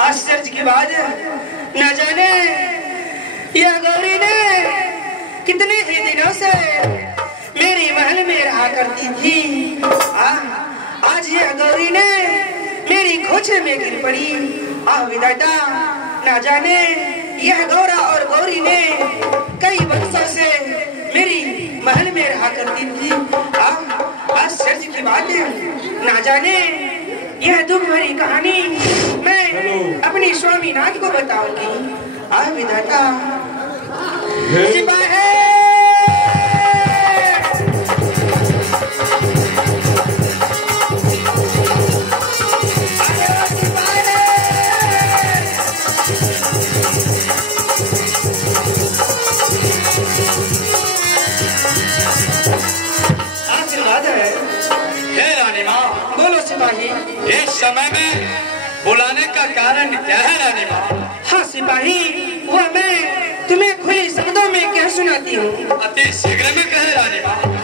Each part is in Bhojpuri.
आश्चर्य की बात न जाने यह गौरी ने कितने ही दिनों से मेरी महल में रहा करती थी। आज यह गौरी ने मेरी खोचे में गिर पड़ी। विधाता, न जाने यह गौरा और गौरी ने कई वर्षों से मेरी महल में रहा करती थी। आश्चर्य की बात है, न जाने यह दुख भरी कहानी मैं अपनी स्वामीनाथ को बताऊंगी। विधाता, सिपाही इस समय में बुलाने का कारण क्या है रानी माँ? हाँ सिपाही, वह मैं तुम्हें खुले शब्दों में क्या सुनाती हूँ। अति शीघ्र में कहे रानी माँ।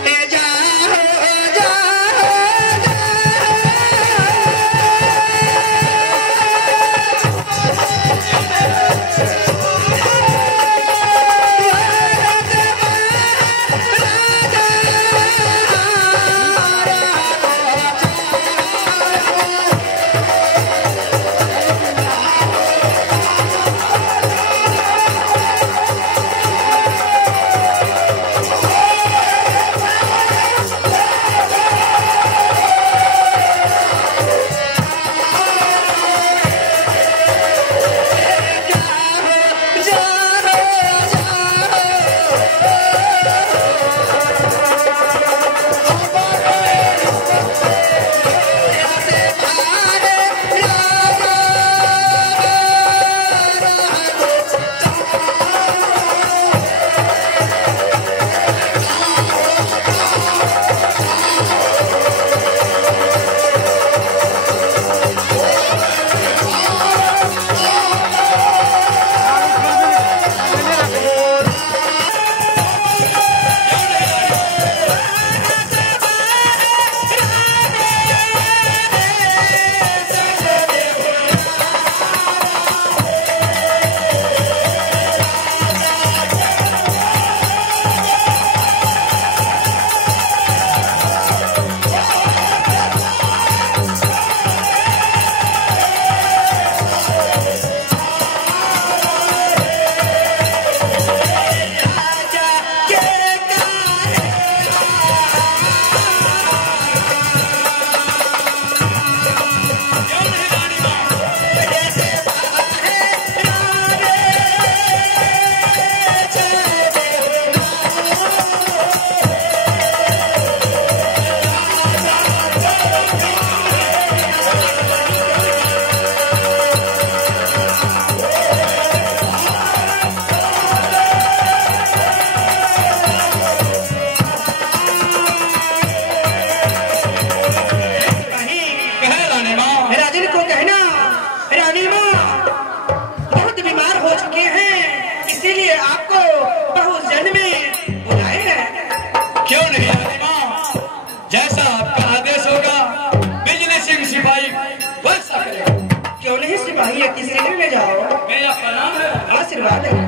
आशीर्वाद है।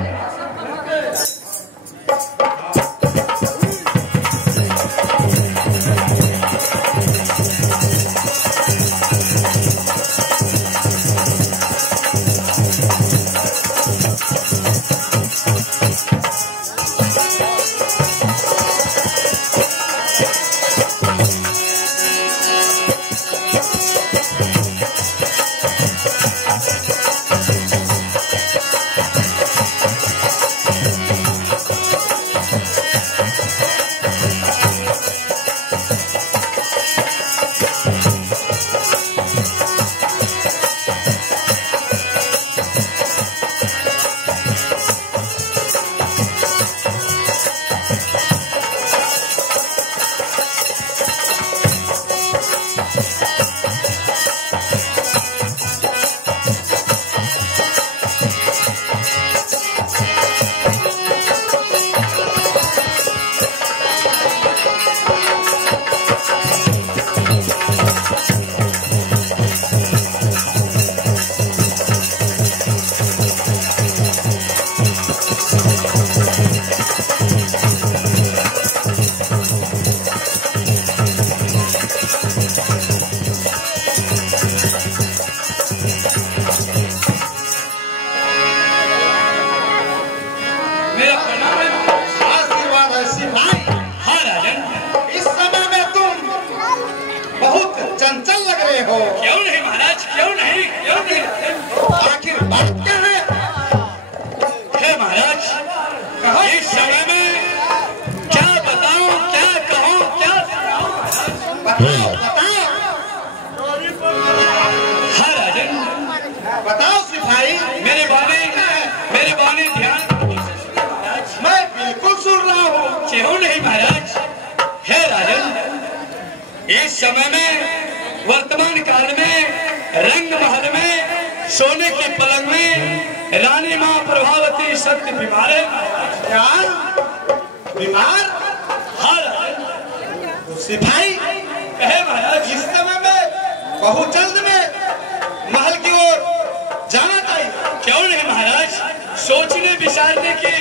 मेरे बानी ध्यान मैं बिल्कुल सुन रहा हूँ। क्यों नहीं महाराज? है राजन, इस समय में वर्तमान काल में रंग महल में सोने के पलंग में रानी मां प्रभावती सत्य बीमार है। क्या बीमार? हाँ राजन। सिपाही कहे महाराज, इस समय में बहुत जल्द में महल की ओर जाना चाहिए। क्यों नहीं महाराज? सोचने विचारने की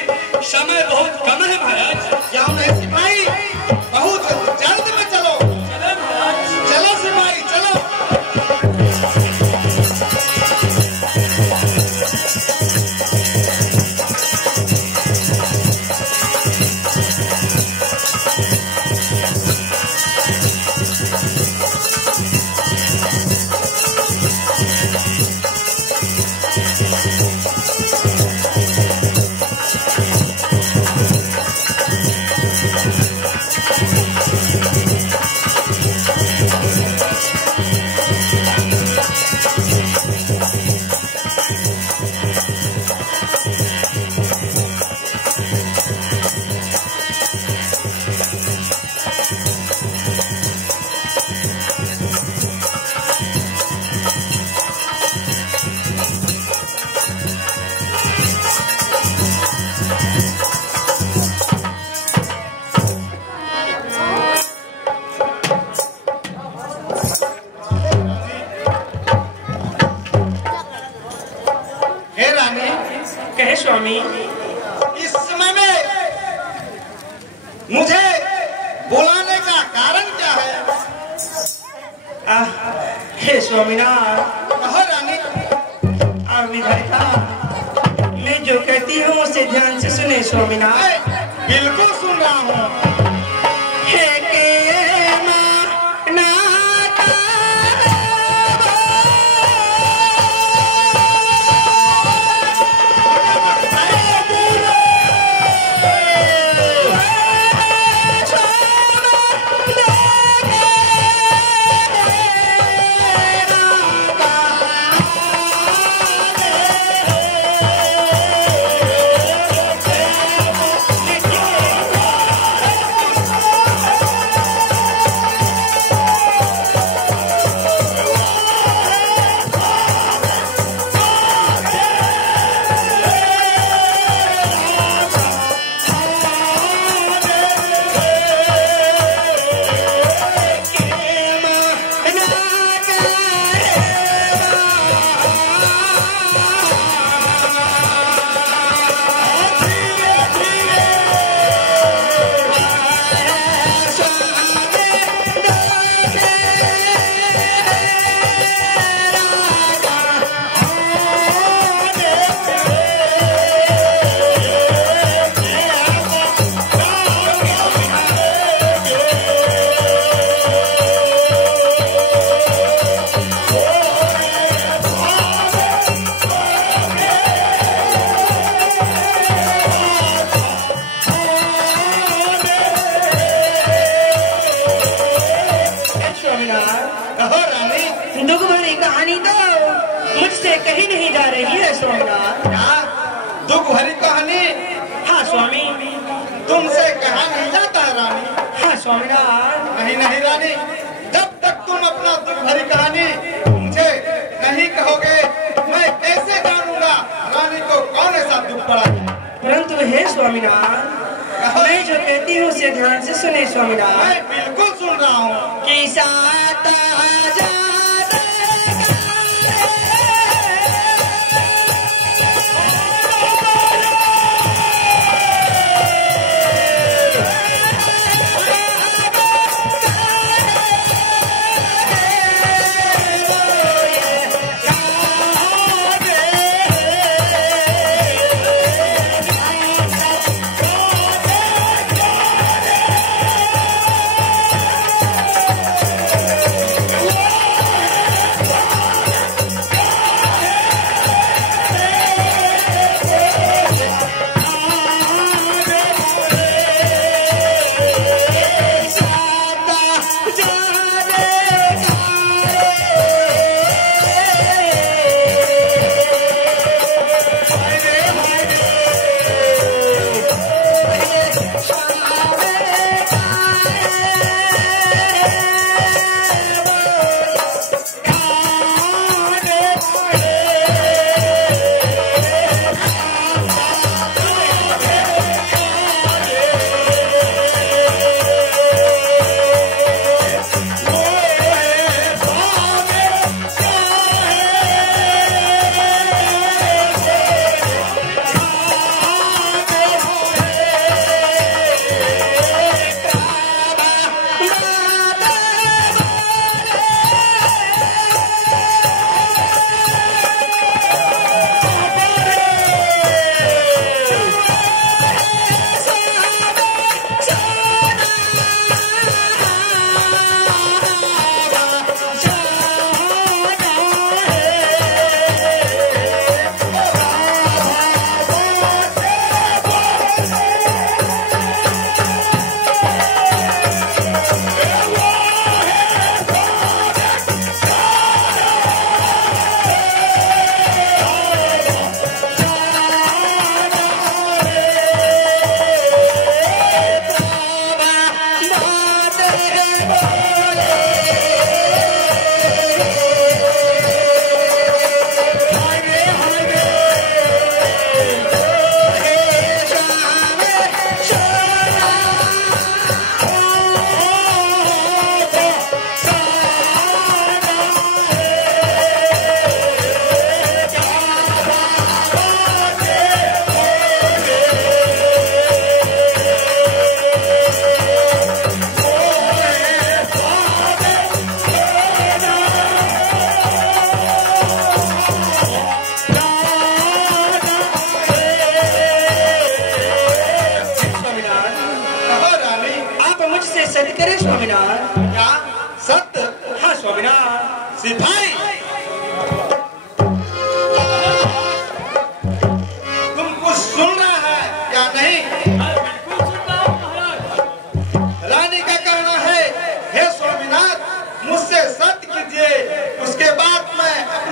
समय बहुत कम है महाराज। क्यों नहीं सिपाही? बहुत जल्द में चलो। चले महाराज। चलो सिपाही चलो। कहे स्वामी, इस समय में मुझे बुलाने का कारण क्या है? हे स्वामीनाथ। कहो रानी। विधाता, मैं जो कहती हूँ उसे ध्यान से सुने स्वामीनाथ। बिल्कुल सुन रहा हूँ। हे के दुख भरी कहानी तो मुझसे कही नहीं जा रही है स्वामीनाथ। दुख भरी कहानी? हाँ स्वामी। तुमसे कहा नहीं जाता है रानी? हाँ स्वामीनाथ। नहीं नहीं रानी, जब तक तुम अपना दुख भरी कहानी मुझे नहीं कहोगे मैं कैसे जानूंगा रानी को कौन ऐसा दुख पड़ा है? परंतु हे स्वामीनाथ, मैं जो कहती हूँ उसे ध्यान से सुने स्वामीनाथ। मैं बिल्कुल सुन रहा हूँ। कि साथ आजा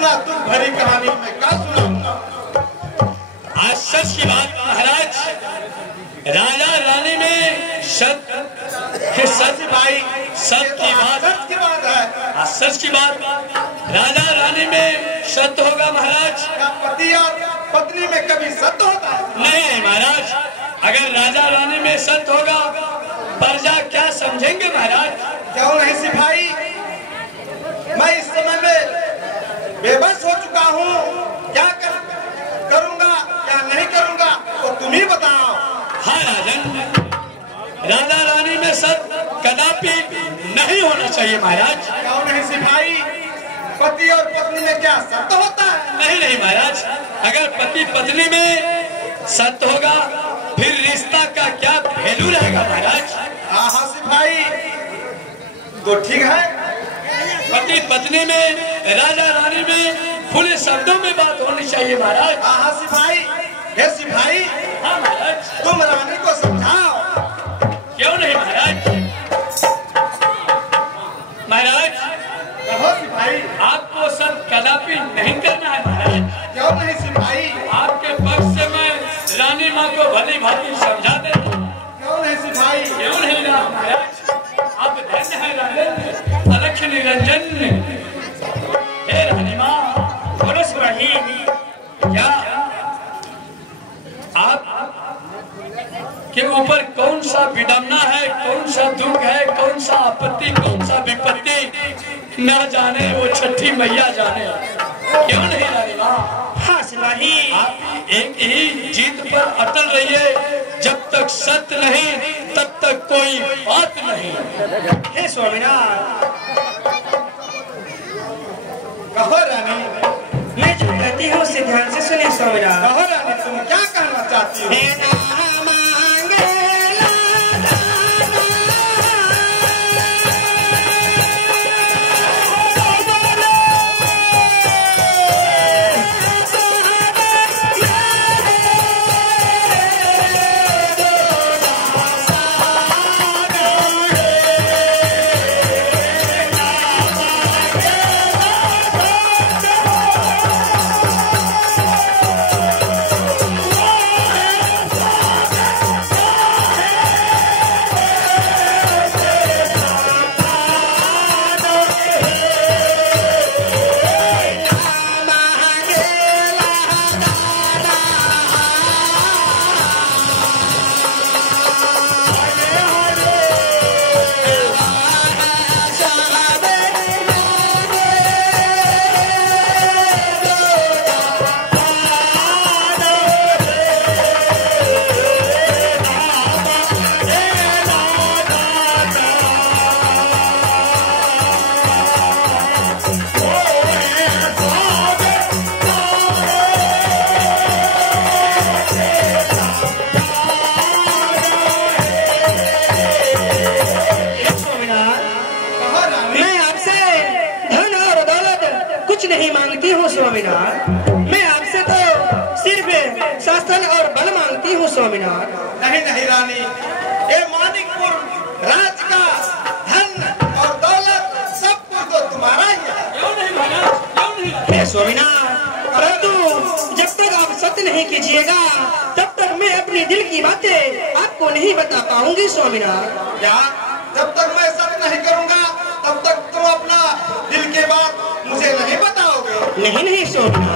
अपना दुख भरी कहानी में क्या सुनाऊंगा। आज सच की बात महाराज, राजा रानी में सच भाई सच की बात, सच की बात है। आज सच की बात, राजा रानी में सत्य होगा महाराज। क्या पति और पत्नी में कभी सत्य होता है? नहीं महाराज, अगर राजा रानी में सत्य होगा प्रजा क्या समझेंगे महाराज? क्यों नहीं सिपाही, मैं इस समय में बेबस हो चुका हूँ। क्या करूँगा क्या नहीं करूँगा तो तुम ही बताओ। हाँ राजन, राजा रानी में सत्य कदापि नहीं होना चाहिए महाराज। क्यों नहीं सिपाही, पति और पत्नी में क्या सत्य होता है? नहीं महाराज, अगर पति पत्नी में सत्य होगा फिर रिश्ता का क्या वैल्यू रहेगा महाराज? हाँ सिपाही, तो ठीक है। पति पत्नी में, राजा रानी में खुले शब्दों में बात होनी चाहिए महाराज। हाँ सिपाही, हे सिपाही, हाँ महाराज, तुम रानी को समझाओ। क्यों नहीं महाराज? महाराज कहो सिपाही। आपको सब कदापि नहीं करना है महाराज। क्यों नहीं सिपाही? आपके पक्ष से मैं रानी माँ को भली भांति समझा देता हूँ। क्यों नहीं सिपाही? क्यों नहीं ना महाराज, आप धन्य है राजन, अलख निरंजन। हे रानी माँ, पुरुष वही क्या आप के ऊपर कौन सा विडम्बना है, कौन सा दुख है, कौन सा आपत्ति, कौन सा विपत्ति न जाने वो छठी मैया जाने। क्यों नहीं रानी माँ? हाँ सिपाही, आप एक ही जीत पर अटल रहिए। जब तक सत्य नहीं तब तक कोई बात नहीं। हे स्वामीनाथ, कहो रानी। मैं जो कहती हूँ उसे ध्यान से सुनिए स्वामीनाथ। कहो रानी, तुम क्या कहना चाहती हो? नहीं मांगती हूँ स्वामीनाथ, मैं आपसे तो सिर्फ शासन और बल मांगती हूँ स्वामीनाथ। नहीं नहीं रानी, ये मानिकपुर राज का धन और दौलत सब कुछ तो तुम्हारा ही है। क्यों नहीं महाराज, क्यों नहीं? हे स्वामीनाथ, परंतु जब तक आप सत्य नहीं कीजिएगा तब तक मैं अपनी दिल की बातें आपको नहीं बता पाऊंगी स्वामीनाथ। क्या जब तक मैं सत्य नहीं करूँगा तब तक तुम अपना दिल की बात मुझे नहीं बताओगे? नहीं स्वामीनाथ।